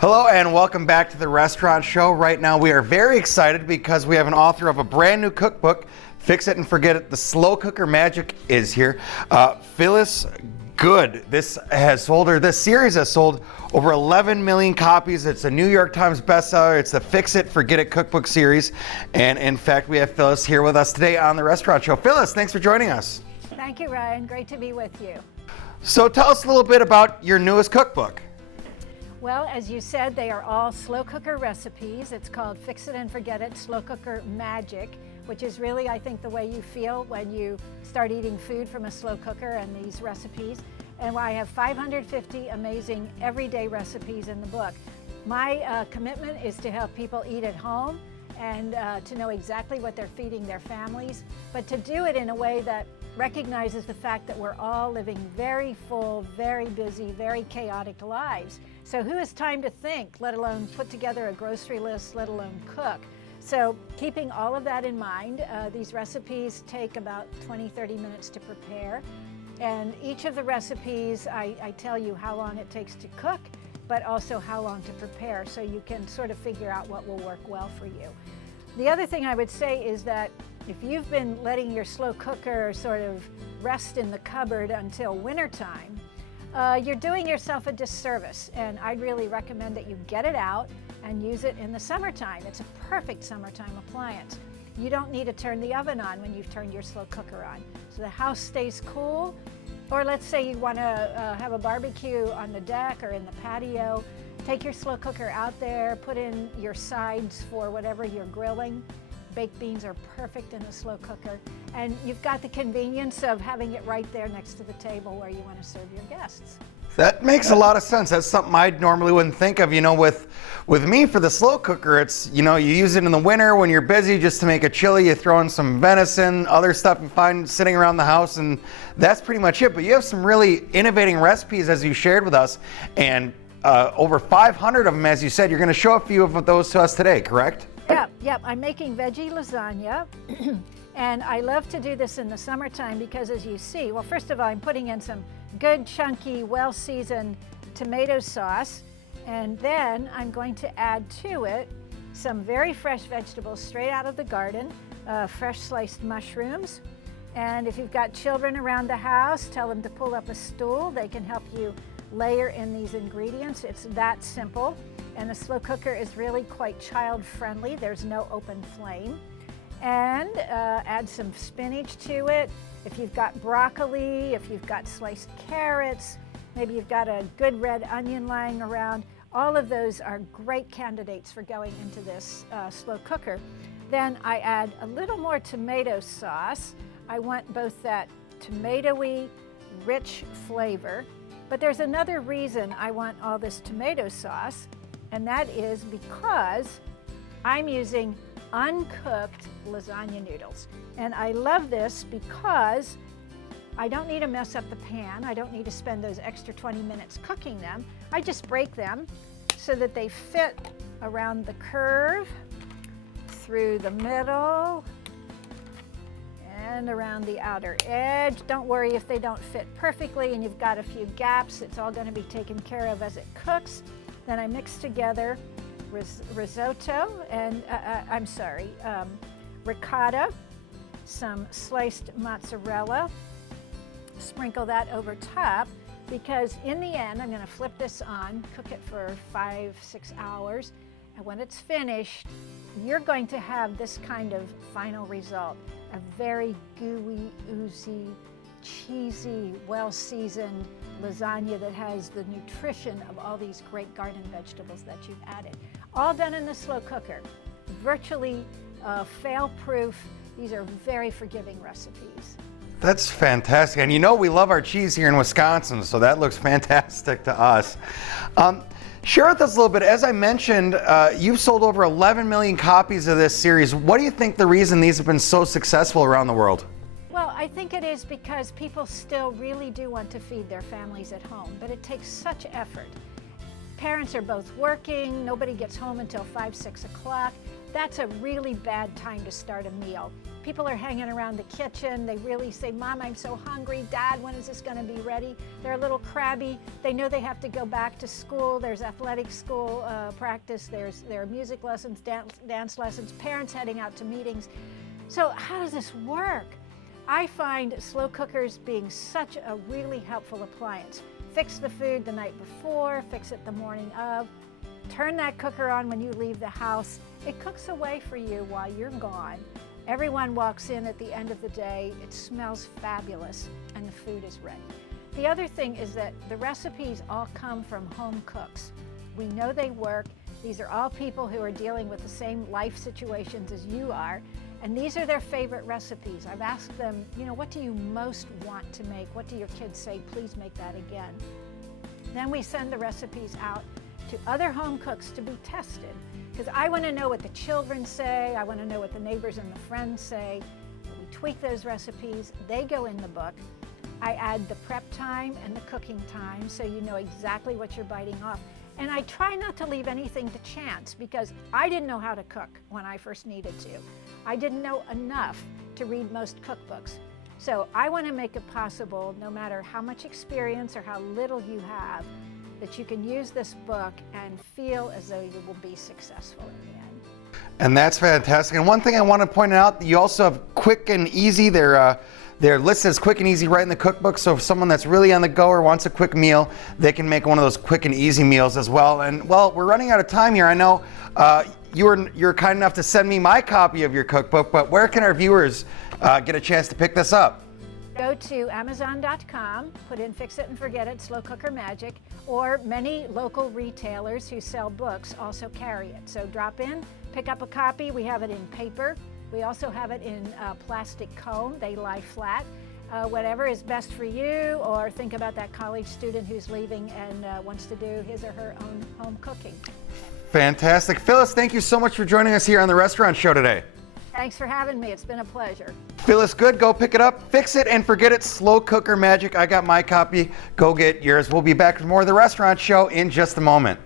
Hello and welcome back to the Restaurant Show. Right now we are very excited because we have an author of a brand new cookbook, Fix It and Forget It. The Slow Cooker Magic is here. Phyllis, good. This series has sold over 11 million copies. It's a New York Times bestseller. It's the Fix It, Forget It cookbook series. And in fact, we have Phyllis here with us today on the Restaurant Show. Phyllis, thanks for joining us. Thank you, Ryan. Great to be with you. So tell us a little bit about your newest cookbook. Well, as you said, they are all slow cooker recipes. It's called Fix It and Forget It Slow Cooker Magic, which is really, I think, the way you feel when you start eating food from a slow cooker and these recipes. And I have 550 amazing everyday recipes in the book. My commitment is to help people eat at home and to know exactly what they're feeding their families, but to do it in a way that recognizes the fact that we're all living very full, very busy, very chaotic lives. So who has time to think, let alone put together a grocery list, let alone cook? So keeping all of that in mind, these recipes take about 20-30 minutes to prepare. And each of the recipes, I tell you how long it takes to cook, but also how long to prepare, so you can sort of figure out what will work well for you. The other thing I would say is that if you've been letting your slow cooker sort of rest in the cupboard until wintertime, you're doing yourself a disservice, and I'd really recommend that you get it out and use it in the summertime. It's a perfect summertime appliance. You don't need to turn the oven on when you've turned your slow cooker on. So the house stays cool, or let's say you want to have a barbecue on the deck or in the patio. Take your slow cooker out there, put in your sides for whatever you're grilling. Baked beans are perfect in a slow cooker, and you've got the convenience of having it right there next to the table where you want to serve your guests. That makes a lot of sense. That's something I normally wouldn't think of. You know, with me for the slow cooker, it's, you know, you use it in the winter when you're busy just to make a chili. You throw in some venison, other stuff you find sitting around the house, and that's pretty much it. But you have some really innovating recipes, as you shared with us, and over 500 of them, as you said. You're going to show a few of those to us today, correct? Yep. I'm making veggie lasagna, and I love to do this in the summertime because, as you see, well, first of all, I'm putting in some good, chunky, well-seasoned tomato sauce, and then I'm going to add to it some very fresh vegetables straight out of the garden, fresh sliced mushrooms. And if you've got children around the house, tell them to pull up a stool. They can help you layer in these ingredients. It's that simple. And the slow cooker is really quite child-friendly. There's no open flame. And add some spinach to it. If you've got broccoli, if you've got sliced carrots, maybe you've got a good red onion lying around, all of those are great candidates for going into this slow cooker. Then I add a little more tomato sauce. I want both that tomatoey, rich flavor, but there's another reason I want all this tomato sauce, and that is because I'm using uncooked lasagna noodles. And I love this because I don't need to mess up the pan. I don't need to spend those extra 20 minutes cooking them. I just break them so that they fit around the curve, through the middle, and around the outer edge. Don't worry if they don't fit perfectly and you've got a few gaps. It's all going to be taken care of as it cooks. Then I mix together risotto and, ricotta, some sliced mozzarella, sprinkle that over top, because in the end I'm going to flip this on, cook it for 5-6 hours, and when it's finished, you're going to have this kind of final result, a very gooey, oozy, cheesy, well-seasoned lasagna that has the nutrition of all these great garden vegetables that you've added. All done in the slow cooker, virtually fail-proof. These are very forgiving recipes. That's fantastic. And you know we love our cheese here in Wisconsin, so that looks fantastic to us. Share with us a little bit. As I mentioned, you've sold over 11 million copies of this series. What do you think the reason these have been so successful around the world? Well, I think it is because people still really do want to feed their families at home, but it takes such effort. Parents are both working, nobody gets home until 5-6 o'clock. That's a really bad time to start a meal. people are hanging around the kitchen. They really say, Mom, I'm so hungry. Dad, when is this going to be ready? They're a little crabby. They know they have to go back to school. There's athletic school practice. There are music lessons, dance lessons, parents heading out to meetings. So how does this work? I find slow cookers being such a really helpful appliance. Fix the food the night before, fix it the morning of. Turn that cooker on when you leave the house. It cooks away for you while you're gone. Everyone walks in at the end of the day. It smells fabulous, and the food is ready. The other thing is that the recipes all come from home cooks. We know they work. These are all people who are dealing with the same life situations as you are, and these are their favorite recipes. I've asked them, what do you most want to make? What do your kids say? Please make that again. Then we send the recipes out to other home cooks to be tested, because I want to know what the children say. I want to know what the neighbors and the friends say. We tweak those recipes. They go in the book. I add the prep time and the cooking time so you know exactly what you're biting off. And I try not to leave anything to chance, because I didn't know how to cook when I first needed to. I didn't know enough to read most cookbooks. So I want to make it possible, no matter how much experience or how little you have, that you can use this book and feel as though you will be successful in the end. And that's fantastic. And one thing I want to point out, you also have quick and easy. They're listed as quick and easy right in the cookbook. So if someone that's really on the go or wants a quick meal, they can make one of those quick and easy meals as well. And well, we're running out of time here. I know you're kind enough to send me my copy of your cookbook, but where can our viewers get a chance to pick this up? Go to Amazon.com, put in Fix It and Forget It, Slow Cooker Magic, or many local retailers who sell books also carry it. So drop in, pick up a copy. We have it in paper. We also have it in plastic comb. They lie flat. Whatever is best for you, or think about that college student who's leaving and wants to do his or her own home cooking. Fantastic. Phyllis, thank you so much for joining us here on the Restaurant Show today. Thanks for having me. It's been a pleasure. Phyllis, good. Go pick it up. Fix It and Forget It, Slow Cooker Magic. I got my copy. Go get yours. We'll be back with more of the Restaurant Show in just a moment.